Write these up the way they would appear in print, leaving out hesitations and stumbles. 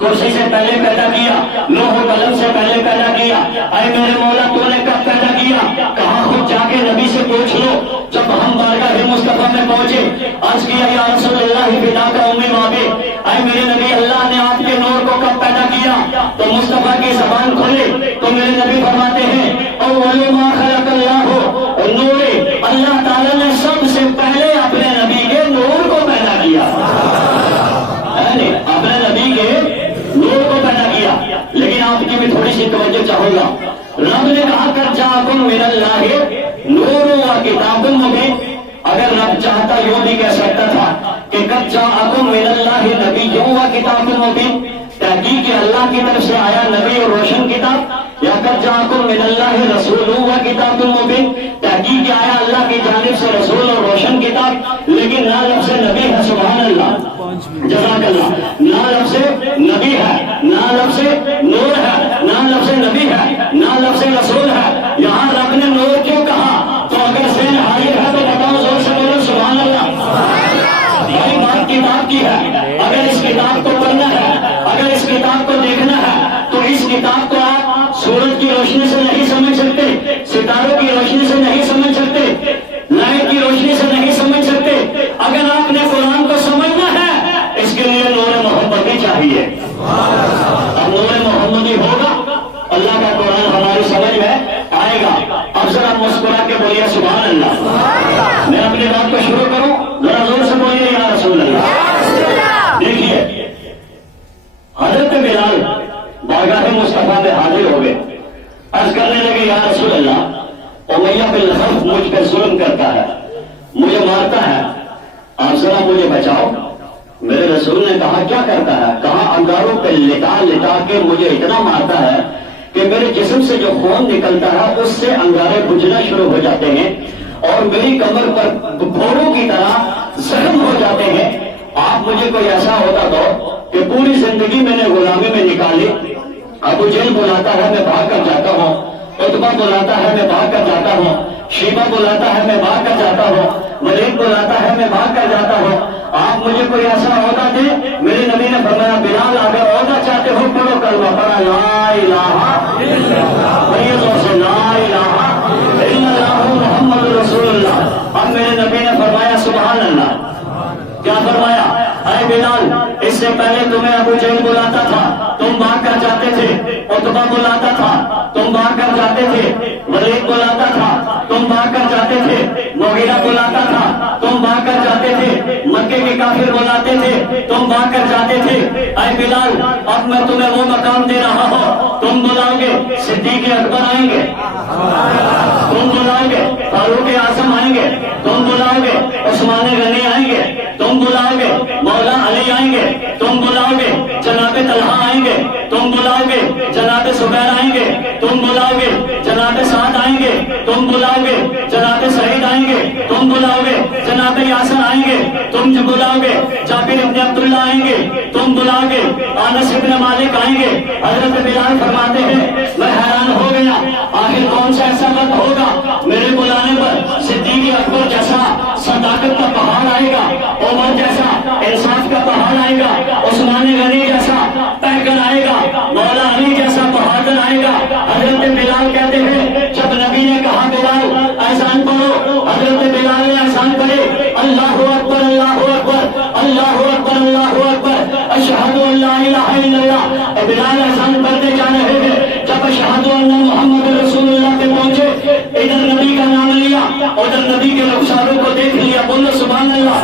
کرسی سے پہلے پیدا کیا، لوح و قلم سے پہلے پیدا کیا، اے میرے مولا تو نے کب پیدا کیا؟ کہاں خود جا کے نبی سے پوچھ لو۔ جب ہم بارگاہ مصطفیٰ میں پہنچے، عرض کیا یا رسول اللہ فدا کا امی مابے، اے میرے نبی اللہ نے آپ کے نور کو کب پیدا کیا؟ تو مصطفیٰ کی زبان کھلے تو میرے نبی فرماتے ہیں اول ما خلق اللہ نور، اللہ تعالیٰ نے سب سے پہلے اپنے نبی کے نور کو پیدا کیا، اپنے نبی کے نور کو پیدا کیا۔ لیکن آپ کی بھی تھوڑی سی توجہ چاہوں گا، رب نے کہا کر جاکم من اللہ نور و کتاب مبین۔ اگر رب چاہتا یوں بھی کہہ سکتا تھا کہ قد جاءکم من اللہ نبی و کتاب مبین، تحقیق اللہ کی طرف سے آیا نبی اور روشن کتاب، یا قد جاءکم من اللہ رسول و کتاب مبین، تحقیق آیا اللہ کی جانب سے رسول اور روشن کتاب، لیکن نہ لفظ نبی ہے، سبحان اللہ جزاک اللہ، نہ لفظ نبی ہے، نہ لفظ نور ہے، نہ لفظ نبی ہے، نہ لفظ رسول ہے۔ یہاں رب نے نور کیوں کہا؟ تو اگر ذہن حاضر ہے تو بتاؤ زور سے بولو سبحان اللہ۔ بھائی بات کتاب کی ہے، اگر اس کتاب کو پڑھنا ہے، اگر اس کتاب کو دیکھنا ہے تو اس کتاب کو آپ سورج کی روشنی سے نہیں سمجھ سکتے، ستاروں کی روشنی سے نہیں سمجھ سکتے، لائٹ کی روشنی سے نہیں سمجھ سکتے۔ اگر آپ نے قرآن کو سمجھنا ہے اس کے لیے نور محمدی چاہیے۔ اب نور محمدی ہوگا اللہ کا قرآن ہماری سمجھ میں آئے گا۔ اب ذرا مسکرا کے بولیے سبحان اللہ۔ میں اپنی بات کو شروع کروں، ذرا زور سے بولیے یا رسول اللہ۔ دیکھیے حضرت بلال بارگاہ مصطفیٰ میں حاضر ہو گئے، عرض کرنے لگے یا رسول اللہ امیہ بن خلف مجھ پر ظلم کرتا ہے، مجھے مارتا ہے، آپ ذرا مجھے بچاؤ۔ میرے رسول نے کہا کیا کرتا ہے؟ کہا انگاروں پہ لٹا لٹا کے مجھے اتنا مارتا ہے کہ میرے جسم سے جو خون نکلتا ہے اس سے انگارے بجھنا شروع ہو جاتے ہیں اور میری کمر پر گھوڑوں کی طرح زخم ہو جاتے ہیں۔ آپ مجھے کوئی ایسا ہوتا تو کہ پوری زندگی میں نے غلامی میں نکالی، ابو جہل بلاتا ہے میں بھاگ کر جاتا ہوں، عتبہ بلاتا ہے میں بھاگ کر جاتا ہوں، شیبہ بلاتا ہے میں بھاگ کر جاتا ہوں، ولید بلاتا ہے میں بھاگ کر جاتا ہوں۔ آپ مجھے کوئی ایسا عہدہ دے۔ میرے نبی نے فرمایا بلال اگر عہدہ چاہتے ہو پڑھو کلمہ، پڑھا لا الہ الا اللہ، بڑی زور سے لا الہ الا اللہ محمد رسول اللہ۔ اب میرے نبی نے فرمایا سبحان اللہ۔ کیا فرمایا؟ اے بلال اس سے پہلے تمہیں ابو جہل بلاتا تھا تم بھاگ کر جاتے تھے، عتبہ بلاتا تھا تم بھاگ کر جاتے تھے، ولید بلاتا تھا تم بھاگ کر جاتے تھے، مغیرہ بلاتا تھا تم بھاگ کر جاتے تھے، مکے کے کافر بلاتے تھے تم بھاگ کر جاتے تھے۔ اے بلال اب میں تمہیں وہ مقام دے رہا ہوں، تم بلاؤ گے صدیق اکبر آئیں گے، تم بلاؤ گے فاروق اعظم آئیں گے، تم بلاؤ گے عثمان غنی آئیں گے، تم بلاؤ گے مولا علی آئیں گے، تم بلاؤ گے جناب طلحہ آئیں گے، تم بلاؤ گے جناب زبیر آئیں گے، تم بلاؤ گے جناب سعد آئیں گے، تم بلاؤ گے جناب سعید آئیں گے، تم بلاؤ گے جناب یاسر آئیں گے، تم جو بلاؤ گے جابر ابن عبداللہ آئیں گے، تم بلاؤ گے انس ابن مالک آئیں گے۔ حضرت بلال فرماتے ہیں میں حیران ہو گیا آخر کون سا ایسا وقت ہوگا میرے بلانے پر صدیق اکبر جیسا صداقت کا پہاڑ آئے گا، عمر جیسا انصاف کا پہاڑ آئے گا، عثمان غنی جیسا بہ کر آئے گا، مولا علی جیسا بہادر آئے گا۔ حضرت بلال کہتے ہیں جب نبی نے کہا بلال اذان پڑھو، حضرت بلال نے اذان پڑھے، اللہ اکبر اللہ اکبر اللہ اکبر اللہ اکبر اشہد ان لا الہ الا اللہ۔ بلال اذان پڑھتے جا رہے ہیں، جب اشہد ان محمد رسول اللہ پہ پہنچے ادھر نبی کا نام لیا، ادھر نبی کے رخساروں کو دیکھ لیا، بولو سبحان اللہ۔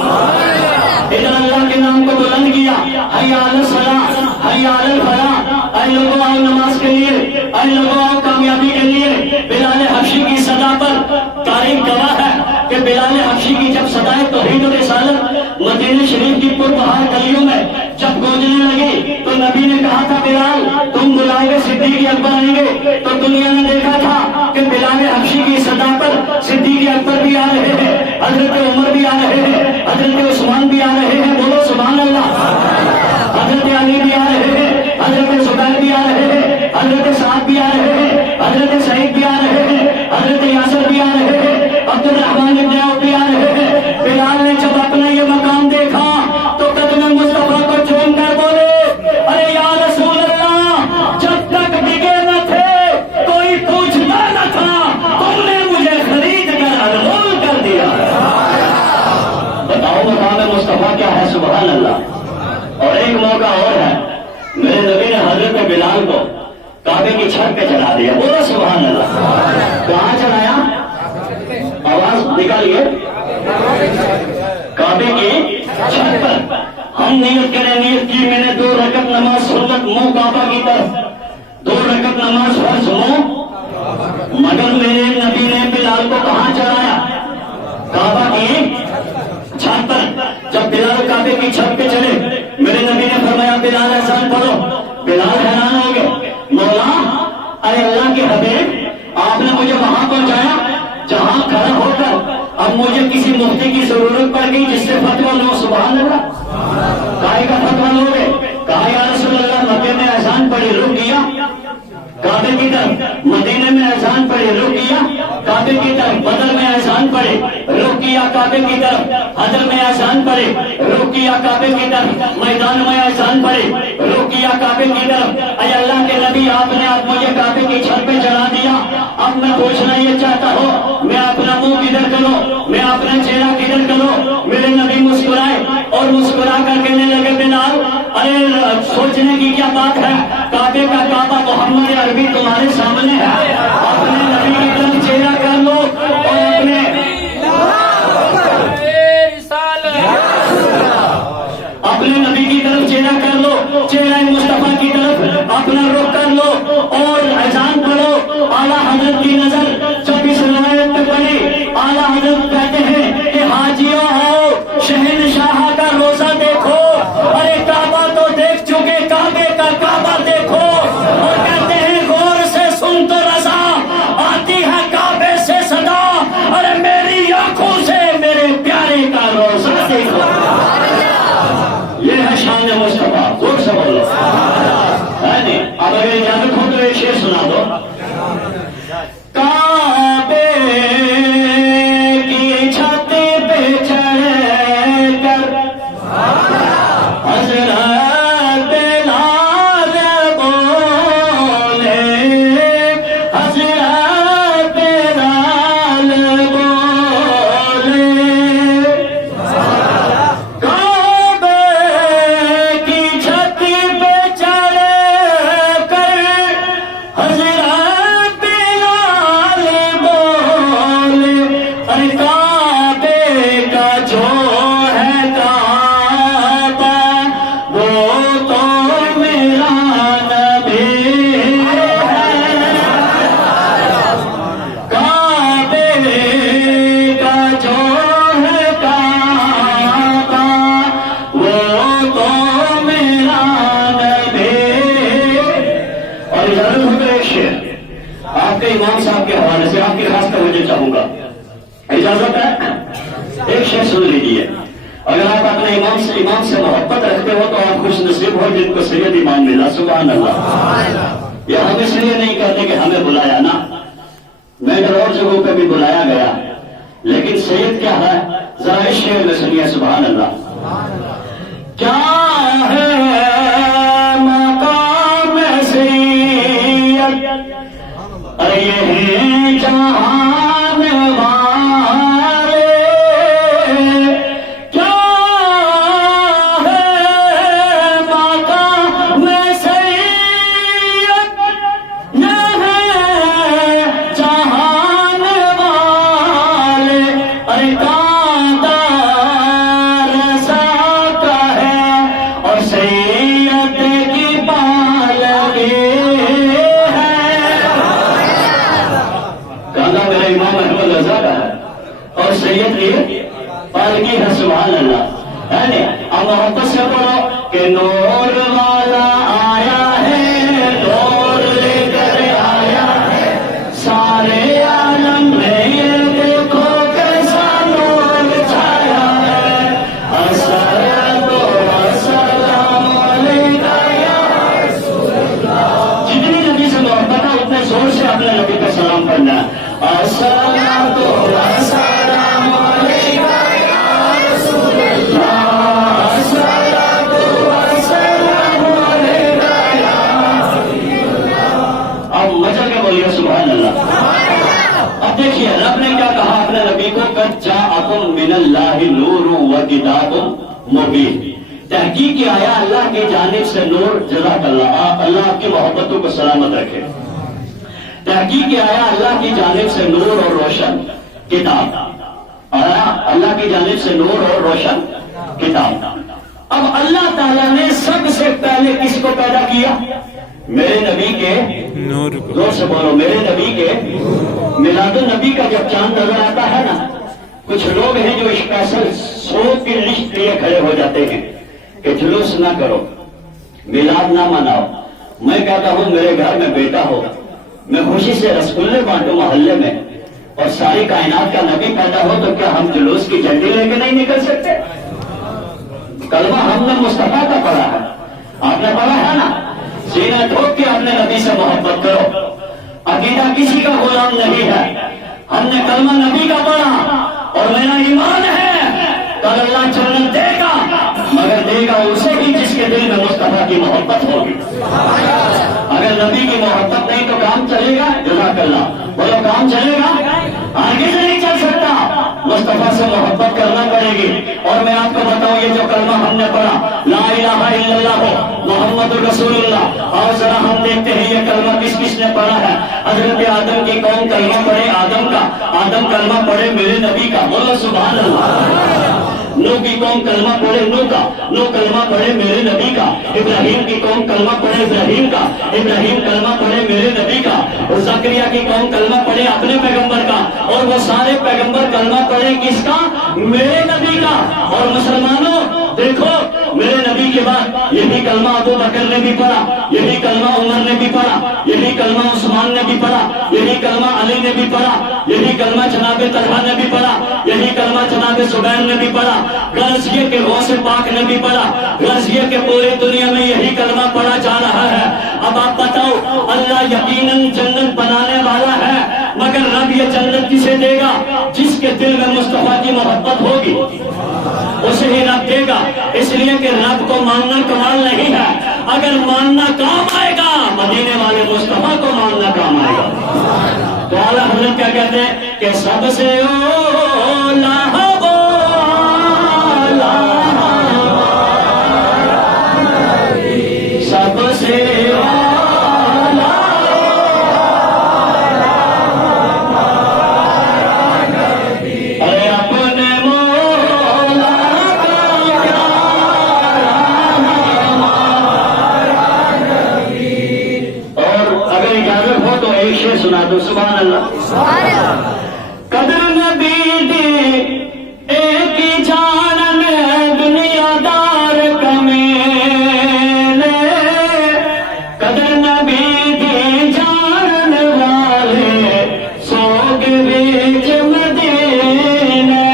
ادھر اللہ کے نام کو بلند کیا، حی علی الصلاۃ حی علی الفلاح، اے لوگوں آؤ نماز کے لیے، اے لوگوں آؤ کامیابی کے لیے۔ بلال حبشی کی صدا پر تاریخ گواہ ہے کہ بلال حبشی کی جب صدائے توحید و رسالت مدینہ شریف کی پربہار گلیوں میں جب گونجنے لگی تو نبی نے کہا تھا بلال تم بلاؤ گے صدیق اکبر آئیں گے، تو دنیا نے دیکھا تھا کہ بلال حبشی کی صدا پر صدیق اکبر بھی آ رہے ہیں، حضرت عمر بھی آ رہے ہیں، حضرت عثمان بھی آ رہے ہیں، بولو سبحان اللہ، حضرت علی بھی آ رہے ہیں، حضرت زبیر بھی آ رہے ہیں، حضرت سعد بھی آ رہے ہیں، حضرت سعید بھی آ رہے ہیں، حضرت یاسر بھی آ رہے ہیں، عبد الرحمن ابن عوف بھی آ رہے ہیں۔ بلال نے جب اپنا یہ مقام دیکھا تو قدم مصطفیٰ کو چوم کر بولے ارے یا کعبے کی چھت پہ چلا دیا. بولو سبحان اللہ. کہاں چلایا؟ آواز نکالیے. کعبے کی چھت پر. ہم نیت کریں, نیت کی میں نے 2 رکعت نماز سنت منہ کعبہ کی طرف, 2 رکعت نماز فرض منہ. مگر میرے نبی نے بلال کو کہاں چلایا؟ کعبہ کی چھت پر. جب بلال کعبے کی چھت پہ چلے, میرے نبی نے فرمایا بلال اذان پڑھو. بلال حیران ہو گئے, مولا اے اللہ کے حبیب, آپ نے مجھے وہاں پہنچایا جہاں کھڑا ہو کر اب مجھے کسی مفتی کی ضرورت پڑ گئی جس سے فتویٰ لو. سبحان اللہ. کائے کا فتویٰ لو گے؟ کہا یا رسول اللہ, مکے میں اذان پڑھی رک گیا کعبے کی طرف, مدینے میں اذان پڑھی رک گیا کعبے کی طرف, بدر میں اذان پڑھی رک گیا کعبے کی طرف, حجر میں اذان پڑھی رک گیا کعبے کی طرف, میدان میں اذان پڑھی رک گیا کعبے کی طرف. اے اللہ کے نبی, آپ نے اب مجھے کعبے کی چھت پہ چلا دیا. اب میں پوچھنا یہ چاہتا ہوں, میں اپنا منہ کدھر کروں, میں اپنا چہرہ کدھر کروں؟ میرے نبی مسکرائے اور مسکرا کر کہنے لگے بلال, ارے سوچنے کی کیا بات ہے, کعبے کا کعبہ محمد عربی تمہارے سامنے ہے. اپنے نبی کی طرف چہرہ کر لو اور اپنے نبی کی طرف چہرہ کر لو, چہرہ مصطفیٰ کی طرف اپنا رخ کر لو اور اذان پڑھو. اعلیٰ حضرت کی نظر جب اس روایت پہ پڑی, اعلیٰ حضرت کہتے ہیں کہ حاجیوں آؤ شہنشاہ کا روزہ دیکھو. ارے کعبہ تو دیکھ چکے, کعبے کا کعبہ دیکھو. اور کہتے ہیں غور سے سن تو رضا, آتی ہے کعبے سے صدا. ارے میری آنکھوں سے میرے پیارے کا روزہ دیکھو. یہ ہے شان مصطفیٰ. زور سے بولو ہے نہیں. اب اگر اجازت ہو تو ایک شعر سنا دو. کعبے کی چھت پہ چڑھ کر حضرت بلال بولے, حضرت بلال بولے. کعبے کی چھت پہ چڑھ کر حضرت بلال بولے. ارے کعبے کا جو ہے کعبہ وہ تو میرا نبی ہے. کعبے کا جو ہے کعبہ وہ تو میرا نبی. اور اجازت ہو تو ایک شعر آپ کے امام صاحب کے حوالے سے آپ کی خاص توجہ چاہوں گا. اجازت ہے؟ ایک شعر سن لیجیے. اگر آپ اپنے امام سے محبت رکھتے ہو تو آپ خوش نصیب ہو جن کو سید امام ملا. سبحان اللہ. یہ ہم اس لیے نہیں کہتے کہ ہمیں بلایا نا, میں اور جگہوں پہ بھی بلایا گیا, لیکن سید کیا ہے ذرا اس شعر میں سنیے. سبحان اللہ. کیا ہے مقام سید, ارے یہ جہان والے, کیا ہے مقام سید, یہ ہے جہان والے. ارے کعبہ رضا کا ہے اور سید کی پالگی ہے. کہنا میرے امام احمد رضا کا ہے اور سید کی پالگی ہے. سبحان اللہ ہے نہیں. اب محبت سے پڑھو کہ نور والا آیا ہے, نور لے کر آیا ہے, سارے عالم میں یہ دیکھو کیسا نور چھایا ہے. الصلاۃ والسلام علیکہ یا رسول اللہ. جتنی نبی سے محبت ہے اتنے زور سے اپنے نبی پہ سلام پڑھنا ہے. الصلاۃ والسلام علیکہ یا رسول اللہ, الصلاۃ والسلام علیکہ یا حبیب اللہ. اب مچل کے بولیے سبحان اللہ. اب دیکھیے رب نے کیا کہا اپنے نبی کو, قد جاءکم من اللہ نور و کتاب مبین. تحقیق کیا آیا اللہ کی جانب سے نور، جزاک اللہ، اللہ آپ کی محبتوں کو سلامت رکھے۔ تحقیق کیا آیا اللہ کی جانب سے نور اور روشن کتاب، آیا اللہ کی جانب سے نور اور روشن کتاب۔ اب اللہ تعالیٰ نے سب سے پہلے کس کو پیدا کیا؟ میرے نبی کے نور کو، زور سے بولو، میرے نبی کے۔ میلاد النبی کا جب چاند نظر آتا ہے نا، کچھ لوگ ہیں جو اسپیشل سوگ کی لسٹ لیے کھڑے ہو جاتے ہیں کہ جلوس نہ کرو، میلاد نہ مناؤ۔ میں کہتا ہوں میرے گھر میں بیٹا ہو، میں خوشی سے رسگلے بانٹوں محلے میں، اور ساری کائنات کا نبی پیدا ہو، تو کیا ہم جلوس کی جھنڈی لے کے نہیں نکل سکتے؟ کلمہ ہم نے مصطفیٰ کا پڑھا ہے، آپ نے پڑھا ہے نا، سینہ ٹھوک کے ہم نے نبی سے محبت کرو۔ عقیدہ کسی کا غلام نہیں ہے، ہم نے کلمہ نبی کا پڑھا، اور میرا ایمان ہے کل اللہ جنت دے گا، مگر دے گا اسے بھی جس کے دل میں مصطفیٰ کی محبت ہوگی۔ اگر نبی کی محبت نہیں تو کام چلے گا؟ جزاک اللہ، بولو کام چلے گا؟ آگے سے نہیں چل سکتا، مصطفیٰ سے محبت کرنا پڑے گی۔ اور میں آپ کو بتاؤں، یہ جو کلمہ ہم نے پڑھا، لا الہ الا اللہ محمد رسول اللہ، اور ذرا ہم دیکھتے ہیں یہ کلمہ کس کس نے پڑھا ہے۔ حضرت آدم کی قوم کلمہ پڑھے آدم کا، آدم کلمہ پڑھے میرے نبی کا، بولو سبحان اللہ۔ نو کی قوم کلمہ پڑھے نو کا، نو کلمہ پڑھے میرے نبی کا۔ ابراہیم کی قوم کلمہ پڑھے ابراہیم کا، ابراہیم کلمہ پڑھے میرے نبی کا۔ اور زکریا کی قوم کلمہ پڑھے اپنے پیغمبر کا، اور وہ سارے پیغمبر کلمہ پڑھے کس کا؟ میرے نبی کا۔ اور مسلمانوں دیکھو، میرے نبی کے بعد یہی کلمہ ابو بکر نے بھی پڑھا، یہی کلمہ عمر نے بھی پڑھا، یہی کلمہ عثمان نے بھی پڑھا، یہی کلمہ علی نے بھی پڑھا، یہی کلمہ جناب طلحہ نے بھی پڑھا، یہی کلمہ جناب زبیر نے بھی پڑھا۔ غرض یہ کہ غوث پاک نے بھی پڑھا، غرض یہ کہ پوری دنیا میں یہی کلمہ پڑھا جا رہا ہے۔ اب آپ بتاؤ، اللہ یقیناً جنت بنانے والا ہے، مگر رب یہ جنت کسے دے گا؟ جس کے دل میں مصطفیٰ کی محبت ہوگی، اسے ہی رب دے گا۔ اس لیے کہ رب کو ماننا کمال نہیں ہے، اگر ماننا کام آئے گا، مدینے والے مصطفیٰ کو ماننا کام آئے گا۔ تو اعلیٰ حضرت کیا کہتے ہیں کہ سب سے اولا سب سے سنا دو سبحان اللہ۔ قدر نبی دی ایک ہی جانن دنیا دار کمینے، قدر نبی دی جانن والے سوگ بیچ مدینے۔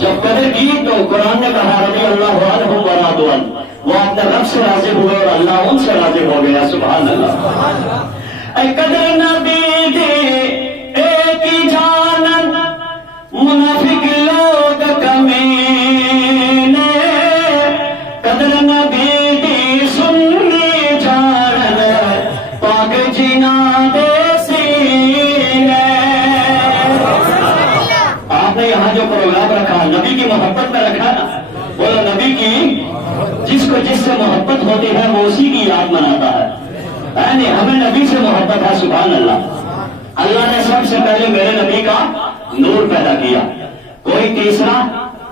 جب قدر کی تو قرآن نے کہا رضی اللہ عنہم ورضوا عنہ، وہ اپنے رب سے راضی ہوئے اور اللہ ان سے راضی ہو گیا، سبحان اللہ۔ اے قدر نبی دی ایک ہی جانن منافق لوگ کمینے، قدر نبی دی سنی جانن پاک جنا دے سینے۔ آپ نے یہاں جو پروگرام رکھا نبی کی محبت میں رکھا نا، بولو نبی کی، جس کو جس سے محبت ہوتی ہے وہ اسی کی یاد مناتا ہے۔ نہیں، ہمیں نبی سے محبت ہے، سبحان اللہ۔ اللہ نے سب سے پہلے میرے نبی کا نور پیدا کیا، کوئی تیسرا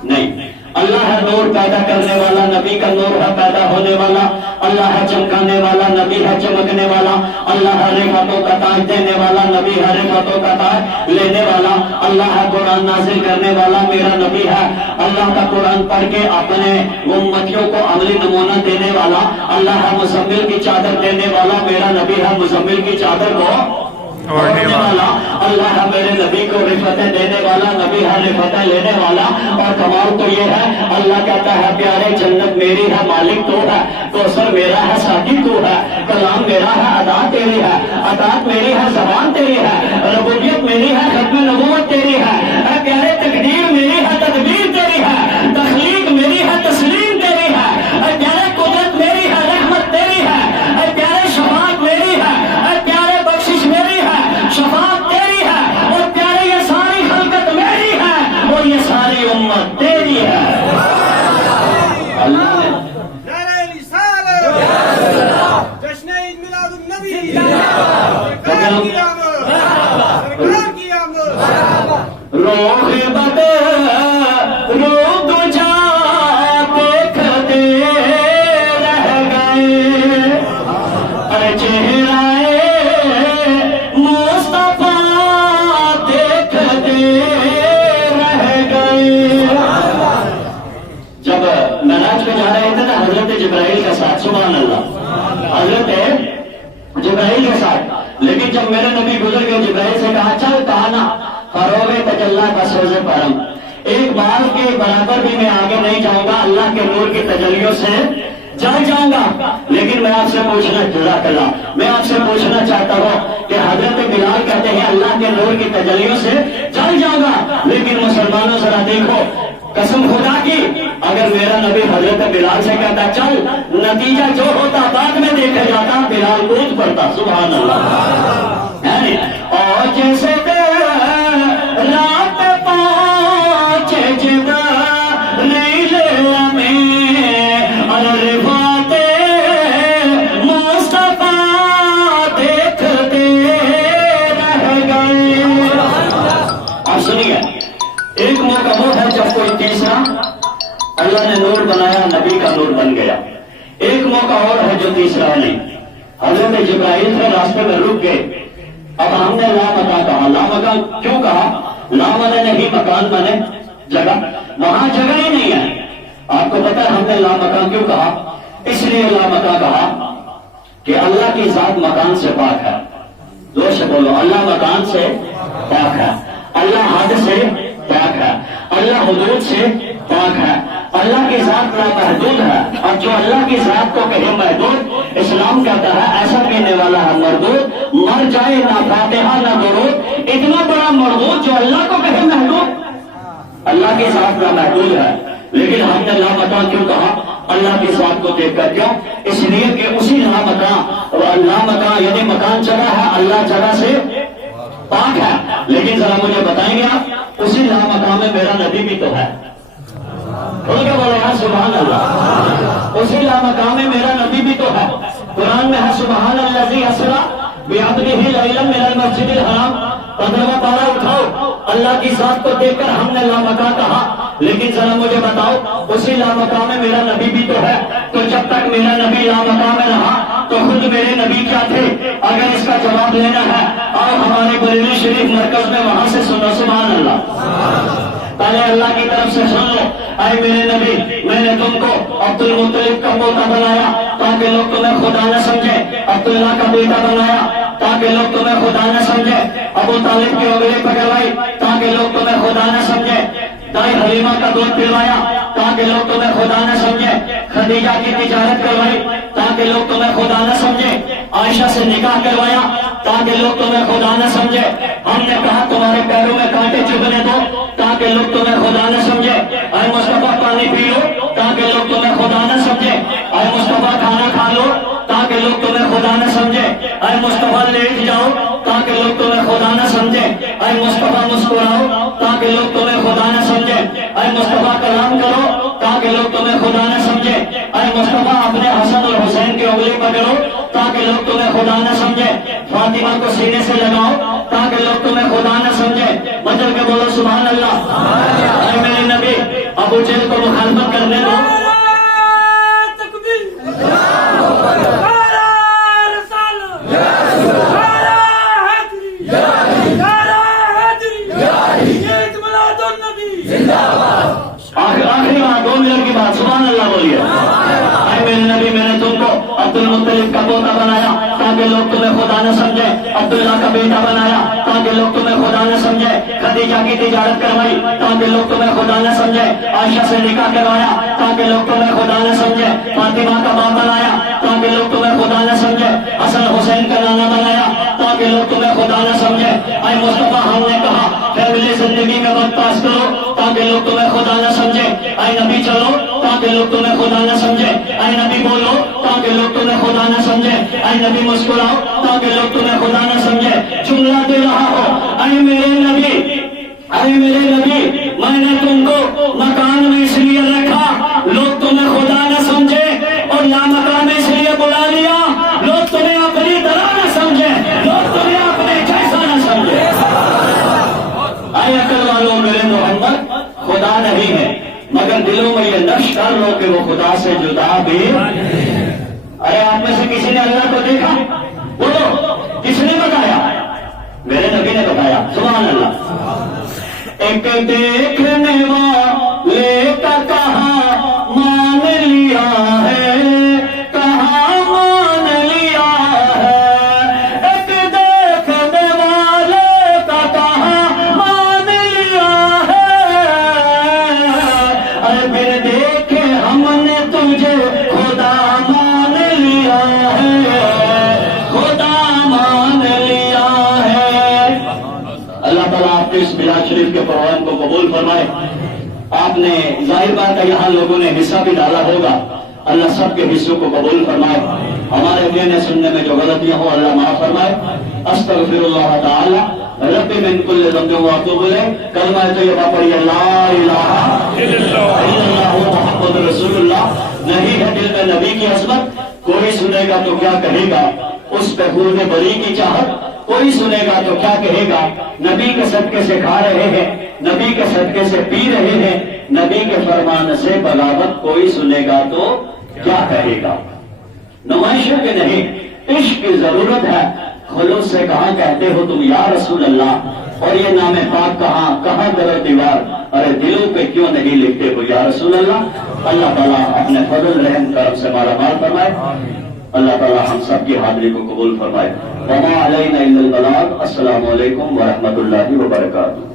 نہیں۔ اللہ ہے نور پیدا کرنے والا، نبی کا نور ہے پیدا ہونے والا۔ اللہ ہے چمکانے والا، نبی ہے چمکنے والا۔ اللہ ہے رفعتوں کا تاج دینے والا، نبی ہے رفعتوں کا تاج لینے والا۔ اللہ ہے قرآن نازل کرنے والا، میرا نبی ہے اللہ کا قرآن پڑھ کے اپنے امتیوں کو عملی نمونہ دینے والا۔ اللہ ہے مزمل کی چادر دینے والا، میرا نبی ہے مزمل کی چادر کو اوڑھنے والا۔ اللہ ہے میرے نبی کو رفعتیں دینے والا، نبی ہے رفعتیں لینے والا۔ اور کمال تو یہ ہے، اللہ کہتا ہے پیارے جنت میری ہے، مالک تو ہے، کوثر میرا ہے، ساقی تو ہے، کلام میرا ہے، ادا تیری ہے، اطاعت میری ہے، زبان تیری ہے، ربوبیت میری ہے، ختم نبوت تیری ہے، اے پیارے تقدیر میری ہے، تدبیر تیری ہے، تخلیق میری ہے، تسلیم تیری ہے، اے پیارے قدرت میری ہے، رحمت تیری ہے، اے پیارے شفاعت میری ہے، اے پیارے بخشش میری ہے، شفاعت تیری ہے، اور پیارے یہ ساری خلقت میری ہے، اور یہ ساری امت تیری ہے۔ چہرہ مصطفیٰ دیکھتے رہ گئے. جب معراج پہ جا رہے تھے نا حضرت جبرائیل کے ساتھ، سبحان اللہ، حضرت جبرائیل کے ساتھ، لیکن جب میرے نبی گزر گئے جبرائیل سے کہا چل کہا نا فروغ تجلی کا سوز پرم، ایک بار کے برابر بھی میں آگے نہیں جاؤں گا، اللہ کے نور کی تجلیوں سے جل جاؤں گا. لیکن میں آپ سے پوچھنا، جزاک اللہ، میں آپ سے پوچھنا چاہتا ہوں کہ حضرت بلال کہتے ہیں اللہ کے نور کی تجلیوں سے جل جاؤں گا، لیکن مسلمانوں ذرا دیکھو قسم خدا کی، اگر میرا نبی حضرت بلال سے کہتا چل، نتیجہ جو ہوتا بعد میں دیکھا جاتا، بلال کود پڑتا. سبحان اللہ. اور جیسے رات پہنچے جبرائیل میں الرفات مصطفیٰ دیکھتے رہ گئے. آپ سنیے، ایک موقع وہ ہے جب کوئی تیسرا اللہ نے نور بنایا، نبی کا نور بن گیا. ایک موقع اور ہے جو تیسرا ہے نہیں. حضرت جبرائیل سے راستے میں رک گئے. اب ہم نے لامکان کہا. لامکان کیوں کہا؟ لامنے نہیں مکان مانے جگہ، وہاں جگہ ہی نہیں ہے. آپ کو پتا ہے ہم نے لامکان کیوں کہا؟ اس لیے لامکان کہا کہ اللہ کی ذات مکان سے پاک ہے. زور سے بولو، اللہ مکان سے پاک ہے، اللہ حد سے پاک ہے، اللہ حدود سے پاک ہے، اللہ کی ذات لامحدود ہے. اور جو اللہ کی ذات کو کہے محدود، اسلام کہتا ہے ایسا کہنے والا ہے مردود، مر جائے نہ فاتحہ نہ درود. اتنا بڑا مردود جو اللہ کو کہے محدود. اللہ کی ذات لامحدود ہے، لیکن ہم نے لامکان کیوں کہا؟ اللہ کی ذات کو دیکھ کر. کیوں؟ اس لیے کہ اسی لامکان یعنی مکان جگہ ہے، اللہ جگہ سے پاک ہے. لیکن ذرا مجھے بتائیں گے آپ، اسی لامکان میں میرا نبی بھی تو ہے. بول کے بولے ہاں سبحان اللہ. اسی لامکان میں میرا نبی بھی تو ہے. قرآن میں ہے سبحان الذی اسری بعبدہ لیلا من المسجد الحرام. 15واں پارہ اٹھاؤ. اللہ کی ذات کو دیکھ کر ہم نے لامکان کہا، لیکن ذرا مجھے بتاؤ اسی لامکان میں میرا نبی بھی تو ہے. تو جب تک میرا نبی لامکان میں رہا تو خود میرے نبی کیا تھے؟ اگر اس کا جواب لینا ہے اور ہمارے بریلی شریف مرکز میں وہاں سے سنو. سبحان اللہ. پہلے اللہ کی طرف سے سن لو. اے میرے نبی، میں نے تم کو عبد المطلب کا پوتا بنایا تاکہ لوگ تمہیں خدا نہ سمجھے، عبداللہ کا بیٹا بنایا تاکہ لوگ تمہیں خدا نہ سمجھے، ابو طالب کی انگلی پکڑوائی تاکہ لوگ تمہیں خدا نہ سمجھے، دائی حلیمہ کا دودھ پلوایا تاکہ لوگ تمہیں خدا نہ سمجھے، خدیجہ کی تجارت کروائی تاکہ لوگ تمہیں خدا نہ سمجھے، عائشہ سے نکاح کروایا تاکہ لوگ تمہیں خدا نہ سمجھے. ہم نے کہا تمہارے پیروں میں کانٹے چبھنے دو تاکہ لوگ تمہیں خدا نہ سمجھے. اے مصطفیٰ پانی پی لو تاکہ لوگ تمہیں خدا نہ سمجھے. اے مصطفیٰ کھانا کھا لو تاکہ لوگ تمہیں خدا نہ سمجھے. اے مصطفیٰ لیٹ جاؤ تاکہ لوگ تمہیں خدا نہ سمجھے. اے مصطفیٰ مسکراؤ تاکہ لوگ تمہیں خدا نہ سمجھے. اے مصطفیٰ کلام کرو تاکہ لوگ تمہیں خدا نہ سمجھے. اے مصطفیٰ اپنے حسن اور حسین کی انگلی پکڑو تاکہ لوگ تمہیں خدا نہ سمجھے. فاطمہ کو سینے سے لگاؤ تاکہ لوگ تمہیں خدا نہ سمجھے. مچل کے بولو سبحان اللہ. اے میرے نبی، ابو جہل کو مخالفت کرنے دو. آخری بات 2 منٹ کی بات، سبحان اللہ بولیے. اے میرے نبی، میں نے تم کو عبد المطلب کا پوتا بنایا تاکہ لوگ تمہیں خدا نہ سمجھے، عبداللہ کا بیٹا بنایا تاکہ لوگ تمہیں خدا نہ سمجھے، خدیجہ کی تجارت کروائی تاکہ لوگ تمہیں خدا نہ سمجھے، عائشہ سے نکاح کروایا تاکہ لوگ تمہیں خدا نہ سمجھے، فاطمہ کا باپ بنایا تاکہ لوگ تمہیں خدا نہ سمجھے، حسن حسین کا نانا بنایا تاکہ لوگ تمہیں خدا نہ سمجھے. اے مصطفیٰ، ہم نے کہا فیملی زندگی میں وقت پاس کرو تاکہ لوگ تمہیں خدا نہ سمجھے. اے نبی چلو تاکہ لوگ تمہیں خدا نہ سمجھے. اے نبی بولو تاکہ لوگ تمہیں خدا نہ سمجھے. اے نبی مسکراؤ تاکہ لوگ تمہیں خدا نہ سمجھے. جملہ دے رہا ہو، اے میرے نبی، اے میرے نبی، میں نے تم کو مکان میں اس لیے رکھا لوگ تمہیں خدا نہ سمجھے، اور لامکان میں اس لیے بلا لیا لوگ تمہیں اپنی طرح نہ سمجھے، لوگ تمہیں اپنے جیسا نہ سمجھے. اے عقل والوں، میرے محمد خدا نہیں ہے، مگر دلوں میں یہ نقش کر لو کہ وہ خدا سے جدا بھی. اے ارے آپ میں سے کسی نے اللہ کو دیکھا؟ بولو کس نے بتایا؟ میرے نبی نے بتایا، سبحان اللہ۔ ایک دیکھنے والے کا کہاں مان لیا ہے، کہاں مان لیا ہے، ایک دیکھنے والے کا کہاں مان لیا ہے، ارے پھر دیکھے ہم نے تجھے خدا مان لیا ہے، خدا مان لیا ہے۔ اللہ تعالیٰ آپ کے اس میلاد شریف کے پروگرام کو قبول فرمائے۔ آپ نے ظاہر بات ہے یہاں لوگوں نے حصہ بھی ڈالا ہوگا، اللہ سب کے حصوں کو قبول فرمائے۔ ہمارے کہنے سننے میں جو غلطیاں ہوں اللہ معاف فرمائے۔ استغفر اللہ تعالی رب من کل ذنب واتوب الیہ۔ کلمہ طیبہ پڑھیے، لا الہ الا اللہ محمد رسول اللہ۔ نہیں ہے دل میں نبی کی عظمت، کوئی سنے گا تو کیا کہے گا، اس پہ خون بری کی چاہت، کوئی سنے گا تو کیا کہے گا۔ نبی کے صدقے سے کھا رہے ہیں، نبی کے صدقے سے پی رہے ہیں، نبی کے فرمان سے بغاوت، کوئی سنے گا تو کیا کہے گا۔ نمائشوں کے نہیں، عشق کی ضرورت ہے۔ خلوص سے کہاں کہتے ہو تم یا رسول اللہ، اور یہ نام پاک کہاں کہاں در دیوار، ارے دلوں پہ کیوں نہیں لکھتے ہو یا رسول اللہ۔ اللہ تعالیٰ اپنے فضل رحم کرم سے مالا مال فرمائے۔ اللہ تعالیٰ ہم سب کی حاضری کو قبول فرمائے۔ وما علینا الا البلاغ۔ السلام علیکم ورحمۃ اللہ وبرکاتہ۔